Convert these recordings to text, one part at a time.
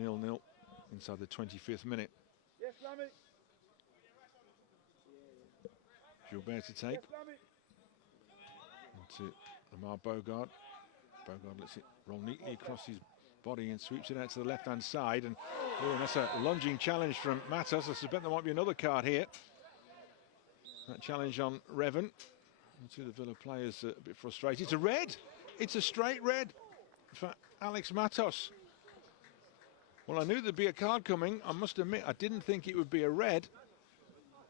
0-0 inside the 25th minute. Yes, Lammy. Gilbert to take. Into Lamar Bogard. Bogard lets it roll neatly across his body and sweeps it out to the left-hand side. And that's a lunging challenge from Matos. I suspect there might be another card here. That challenge on Revan. See the Villa players a bit frustrated. It's a red. It's a straight red for Alex Matos. Well, I knew there'd be a card coming. I must admit, I didn't think it would be a red.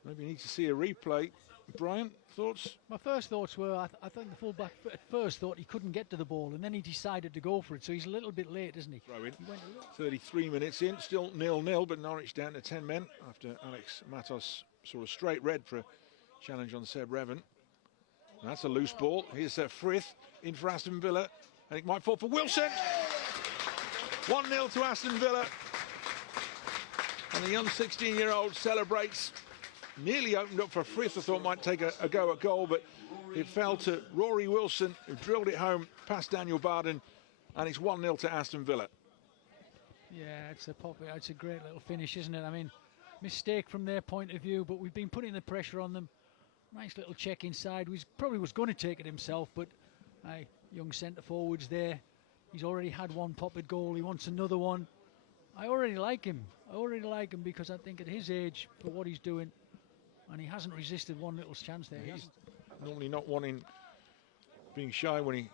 Maybe you need to see a replay. Brian, thoughts? My first thoughts were, I think the fullback at first thought he couldn't get to the ball, and then he decided to go for it, so he's a little bit late, isn't he? Throw in. 33 minutes in, still 0-0, but Norwich down to 10 men after Alex Matos saw a straight red for a challenge on Seb Revan. That's a loose ball. Here's Frith in for Aston Villa, and it might fall for Wilson. 1-0 to Aston Villa, and the young 16-year-old celebrates. Nearly opened up for Frith, I thought might take a go at goal, but it fell to Rory Wilson, who drilled it home past Daniel Barden, and it's 1-0 to Aston Villa. Yeah, it's a great little finish, isn't it? I mean, mistake from their point of view, but we've been putting the pressure on them. Nice little check inside. He probably was going to take it himself, but young centre forwards there. He's already had one pop-it goal. He wants another one. I already like him. Because I think at his age, for what he's doing, and he hasn't resisted one little chance there. He's normally not one in being shy when he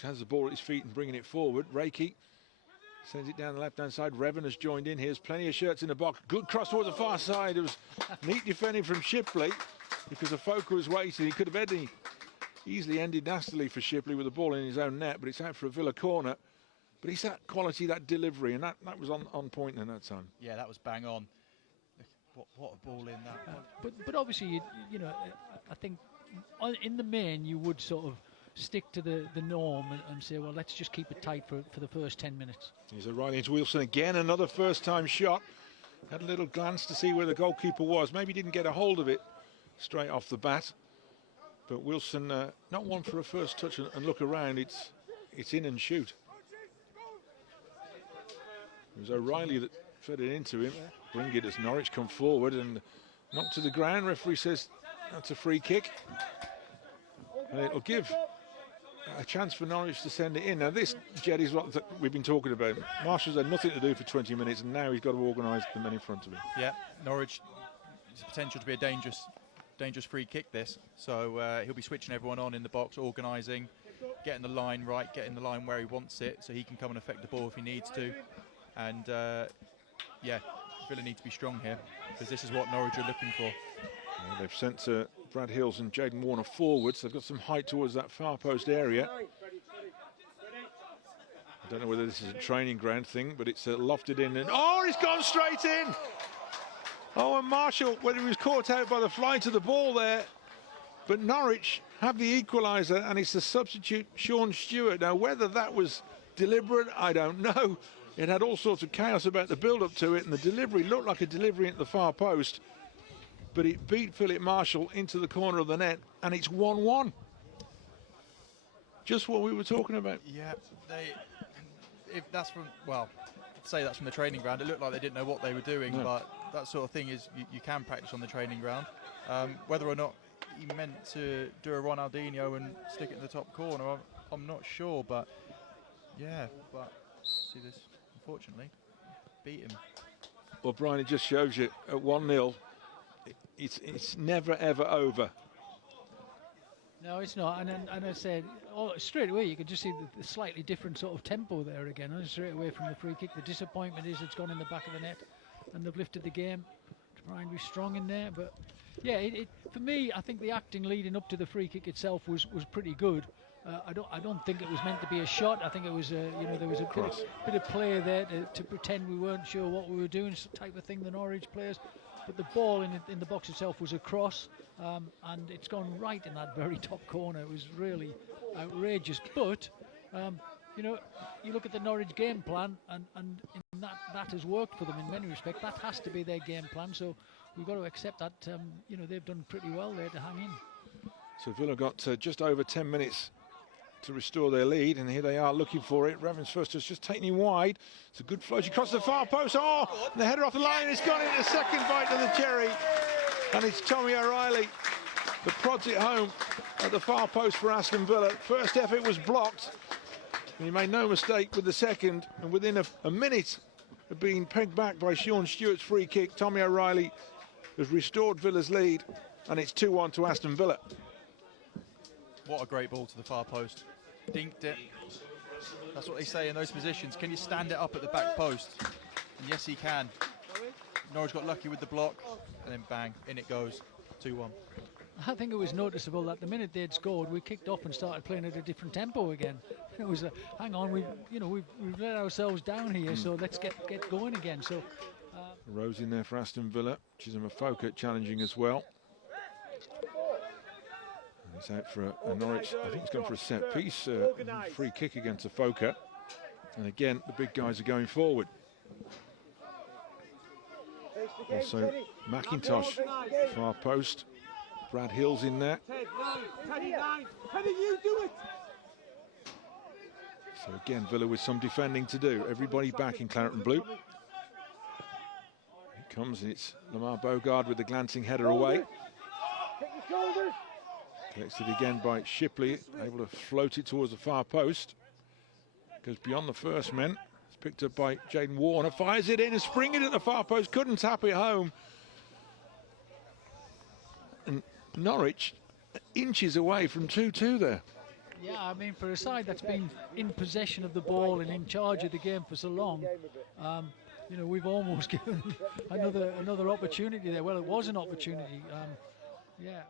has the ball at his feet and bringing it forward. Reiki sends it down the left-hand side. Revan has joined in. Here's plenty of shirts in the box. Good cross towards the far side. It was neat defending from Shipley because Afoka was waiting. He could have easily ended nastily for Shipley with the ball in his own net, but it's out for a Villa corner. But it's that quality, that delivery, and that was on point in that time. Yeah, that was bang on. What a ball in that. But obviously, you know, I think in the main you would sort of stick to the norm and say, well, let's just keep it tight for the first 10 minutes. He's a right into Wilson again, another first-time shot. Had a little glance to see where the goalkeeper was. Maybe didn't get a hold of it straight off the bat. But Wilson, not one for a first touch and look around. It's in and shoot. It was O'Reilly that fed it into him. Bring it as Norwich come forward and knocked to the ground. Referee says that's a free kick. And it'll give a chance for Norwich to send it in. Now this, Jed, is what we've been talking about. Marshall's had nothing to do for 20 minutes and now he's got to organise the men in front of him. Yeah, Norwich has the potential to be a dangerous free kick this. So he'll be switching everyone on in the box, organising, getting the line right, getting the line where he wants it so he can come and affect the ball if he needs to. And yeah, Villa need to be strong here because this is what Norwich are looking for. Well, they've sent Brad Hills and Jaden Warner forwards. They've got some height towards that far post area. I don't know whether this is a training ground thing, but it's lofted in. And oh, he's gone straight in! Oh, and Marshall, whether he was caught out by the fly to the ball there. But Norwich have the equaliser, and it's the substitute Sean Stewart. Now, whether that was deliberate, I don't know. It had all sorts of chaos about the build-up to it, and the delivery looked like a delivery at the far post. But it beat Philip Marshall into the corner of the net, and it's 1-1. Just what we were talking about. Yeah, if that's from, well, I'd say that's from the training ground. It looked like they didn't know what they were doing, but that sort of thing is you can practice on the training ground. Whether or not he meant to do a Ronaldinho and stick it in the top corner, I'm not sure, but yeah, but see this. Unfortunately, beat him. Well, Brian, it just shows you at 1-0, it's never ever over. No, it's not. And I said, straight away you could just see the slightly different sort of tempo there again. And straight away from the free kick, the disappointment is it's gone in the back of the net, and they've lifted the game to try and be strong in there. But yeah, for me, I think the acting leading up to the free kick itself was pretty good. I don't think it was meant to be a shot. I think it was you know, there was a bit of play there to pretend we weren't sure what we were doing, type of thing, the Norwich players. But the ball in the box itself was a cross, and it's gone right in that very top corner. It was really outrageous. But you know, you look at the Norwich game plan, and in that has worked for them in many respects. That has to be their game plan. So we've got to accept that. You know, they've done pretty well there to hang in. So Villa got just over 10 minutes to restore their lead, and here they are looking for it. Ravensfirst has just taken him wide. It's a good float across the far post. Oh, and the header off the line. It's gone into the second bite of the cherry, and it's Tommy O'Reilly that prods it home at the far post for Aston Villa. First effort was blocked, and he made no mistake with the second, and within a minute of being pegged back by Sean Stewart's free kick, Tommy O'Reilly has restored Villa's lead, and it's 2-1 to Aston Villa. What a great ball to the far post. Dinked it. That's what they say in those positions. Can you stand it up at the back post? And yes, he can. Norwich got lucky with the block, and then bang, in it goes. 2-1. I think it was noticeable that the minute they'd scored, we kicked off and started playing at a different tempo again. It was hang on, we've let ourselves down here, so let's get going again. So Rose in there for Aston Villa. Chisholm Afoka challenging as well. He's out for a Norwich. I think he's gone for a set piece. Free kick against Afoka. And again, the big guys are going forward. Also, McIntosh, far post. Brad Hill's in there. So again, Villa with some defending to do. Everybody back in claret and blue. Here it comes, and it's Lamar Bogard with the glancing header away. Collected again by Shipley, able to float it towards the far post. Goes beyond the first men. It's picked up by Jaden Warner. Fires it in and spring it at the far post. Couldn't tap it home. And Norwich inches away from 2-2 there. yeah, I mean, for a side that's been in possession of the ball and in charge of the game for so long, we've almost given another opportunity there. Well, it was an opportunity. Yeah.